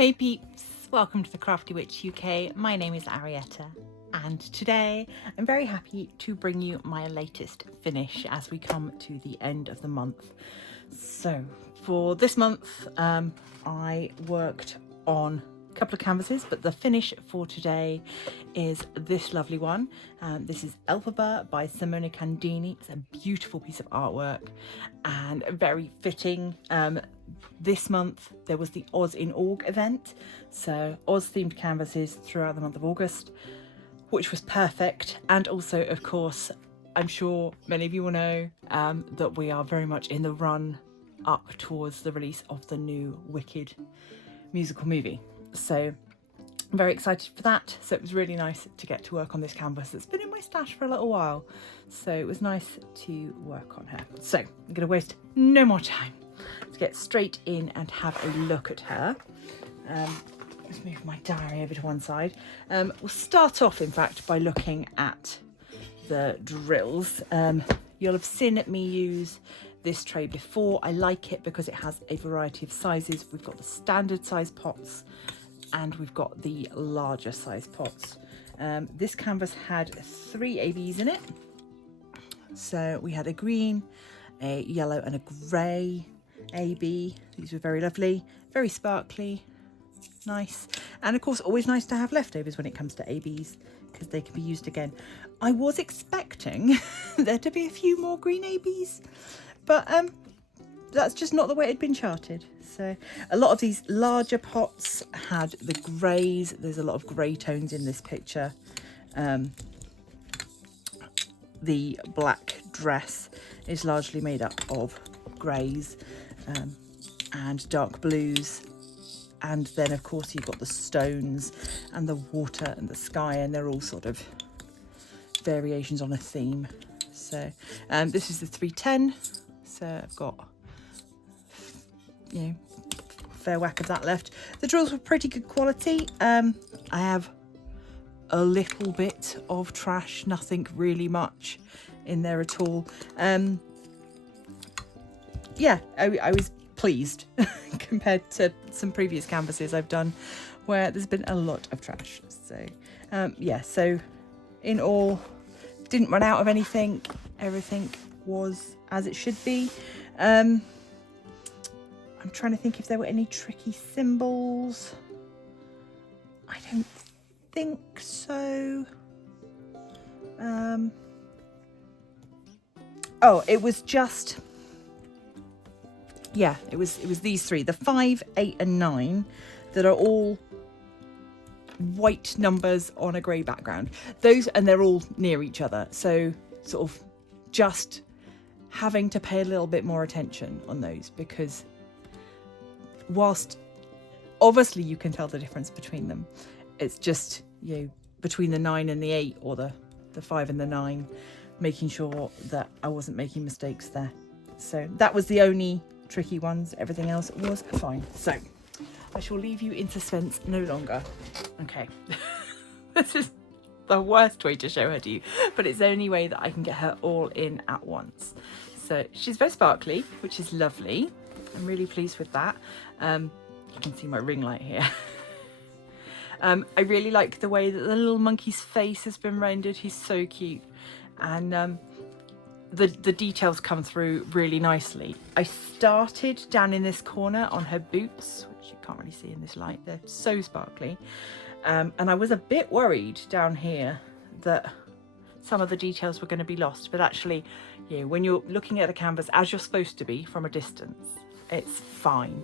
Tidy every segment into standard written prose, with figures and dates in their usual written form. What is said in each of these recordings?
Hey peeps, welcome to the Crafty Witch UK. My name is Arietta and today I'm very happy to bring you my latest finish as we come to the end of the month. So for this month I worked on a couple of canvases, but the finish for today is this lovely one. This is Elphaba by Simona Candini. It's a beautiful piece of artwork and very fitting. This month there was the Oz In Aug event, so Oz themed canvases throughout the month of August, which was perfect. And also, of course, I'm sure many of you will know that we are very much in the run up towards the release of the new Wicked musical movie. So I'm very excited for that. So it was really nice to get to work on this canvas that's been in my stash for a little while. So it was nice to work on her. So I'm going to waste no more time. Let's get straight in and have a look at her. Let's move my diary over to one side. We'll start off, in fact, by looking at the drills. You'll have seen me use this tray before. I like it because it has a variety of sizes. We've got the standard size pots and we've got the larger size pots. This canvas had 3 ABs in it. So we had a green, a yellow and a grey AB. These were very lovely, very sparkly, nice. And of course, always nice to have leftovers when it comes to ABs because they can be used again. I was expecting there to be a few more green ABs, but that's just not the way it had been charted. So a lot of these larger pots had the greys. There's a lot of grey tones in this picture. The black dress is largely made up of greys and dark blues, and then of course you've got the stones and the water and the sky, and they're all sort of variations on a theme. So this is the 310, so I've got, you know, fair whack of that left. The drills were pretty good quality. I have a little bit of trash, nothing really much in there at all. Yeah, I was pleased compared to some previous canvases I've done where there's been a lot of trash. So yeah, so in all, didn't run out of anything. Everything was as it should be. I'm trying to think if there were any tricky symbols. I don't think so. Oh, it was just, yeah, it was these 3, the 5, 8 and 9, that are all white numbers on a grey background. Those, and they're all near each other, so sort of just having to pay a little bit more attention on those, because whilst obviously you can tell the difference between them, it's just, you know, between the 9 and the 8, or the 5 and the 9, making sure that I wasn't making mistakes there. So that was the only tricky ones. Everything else was fine. So I shall leave you in suspense no longer. Okay. This is the worst way to show her to you, but it's the only way that I can get her all in at once. So she's very sparkly, which is lovely. I'm really pleased with that. You can see my ring light here. I really like the way that the little monkey's face has been rendered. He's so cute. And the details come through really nicely. I started down in this corner on her boots, which you can't really see in this light. They're so sparkly. And I was a bit worried down here that some of the details were going to be lost. But actually, you know, when you're looking at a canvas as you're supposed to be from a distance, it's fine.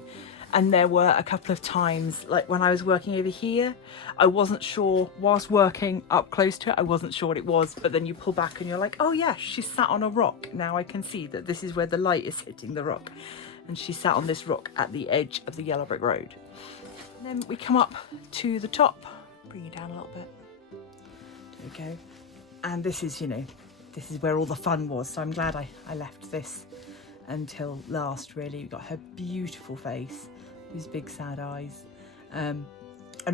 And there were a couple of times, like when I was working over here, I wasn't sure, whilst working up close to it, I wasn't sure what it was, but then you pull back and you're like, oh yeah, she's sat on a rock. Now I can see that this is where the light is hitting the rock. And she sat on this rock at the edge of the yellow brick road. And then we come up to the top, bring it down a little bit. There we go. And this is, you know, this is where all the fun was. So I'm glad I left this until last, really. We've got her beautiful face, these big sad eyes, and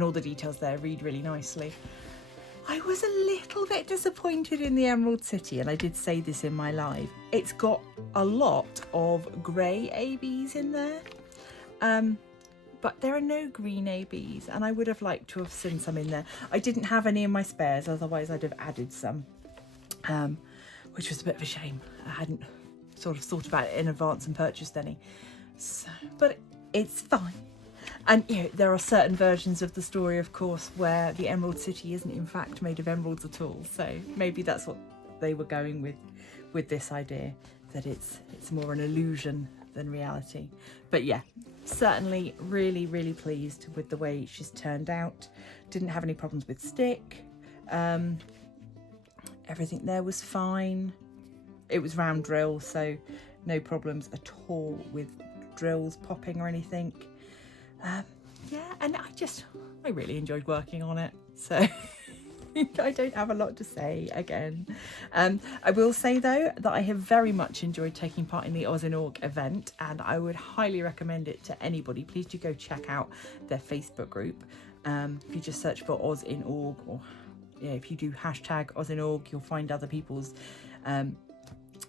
all the details there read really nicely. I was a little bit disappointed in the Emerald City, and I did say this in my live. It's got a lot of grey ABs in there. but there are no green ABs, and I would have liked to have seen some in there. I didn't have any in my spares, otherwise I'd have added some, which was a bit of a shame. I hadn't sort of thought about it in advance and purchased any. So, but it's fine. And you know, there are certain versions of the story, of course, where the Emerald City isn't in fact made of emeralds at all. So maybe that's what they were going with this idea, that it's more an illusion than reality. But yeah, certainly really, really pleased with the way she's turned out. Didn't have any problems with stick. Everything there was fine. It was round drill, so no problems at all with drills popping or anything. Yeah, and I really enjoyed working on it, so I don't have a lot to say again. I will say though that I have very much enjoyed taking part in the Oz In Aug event, and I would highly recommend it to anybody. Please do go check out their Facebook group. If you just search for Oz In Aug, or yeah, if you do hashtag Oz In Aug, you'll find other people's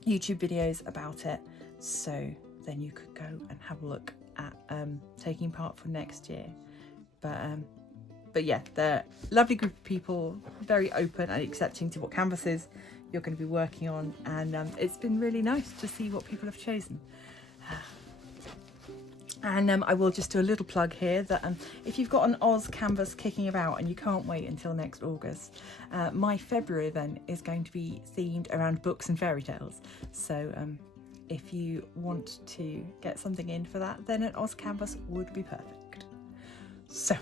YouTube videos about it. So then you could go and have a look at taking part for next year. But yeah, they're a lovely group of people, very open and accepting to what canvases you're going to be working on, and it's been really nice to see what people have chosen. And I will just do a little plug here that if you've got an Oz canvas kicking about and you can't wait until next August, my February event is going to be themed around books and fairy tales. So if you want to get something in for that, then an Oz canvas would be perfect. So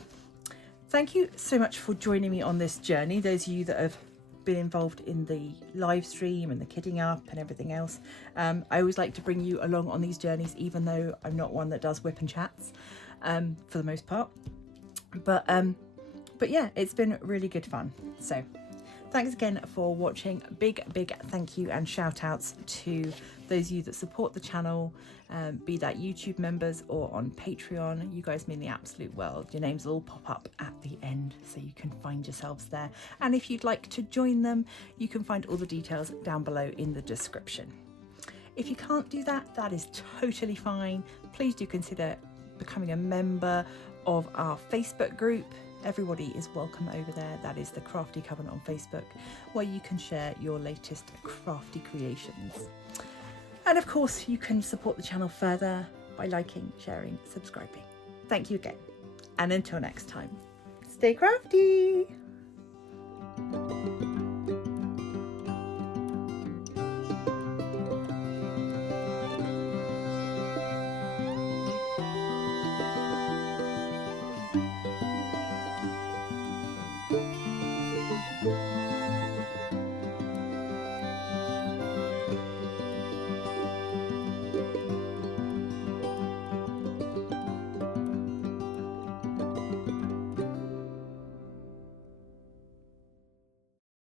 thank you so much for joining me on this journey. Those of you that have been involved in the live stream and the kitting up and everything else. I always like to bring you along on these journeys, even though I'm not one that does whip and chats for the most part. But yeah, it's been really good fun. So thanks again for watching. Big thank you and shout outs to those of you that support the channel, be that YouTube members or on Patreon. You guys mean the absolute world. Your names will all pop up at the end so you can find yourselves there. And if you'd like to join them, you can find all the details down below in the description. If you can't do that, that is totally fine. Please do consider becoming a member of our Facebook group. Everybody is welcome over there. That is the Crafty Covenant on Facebook, where you can share your latest crafty creations. And of course, you can support the channel further by liking, sharing, subscribing. Thank you again. And until next time, stay crafty.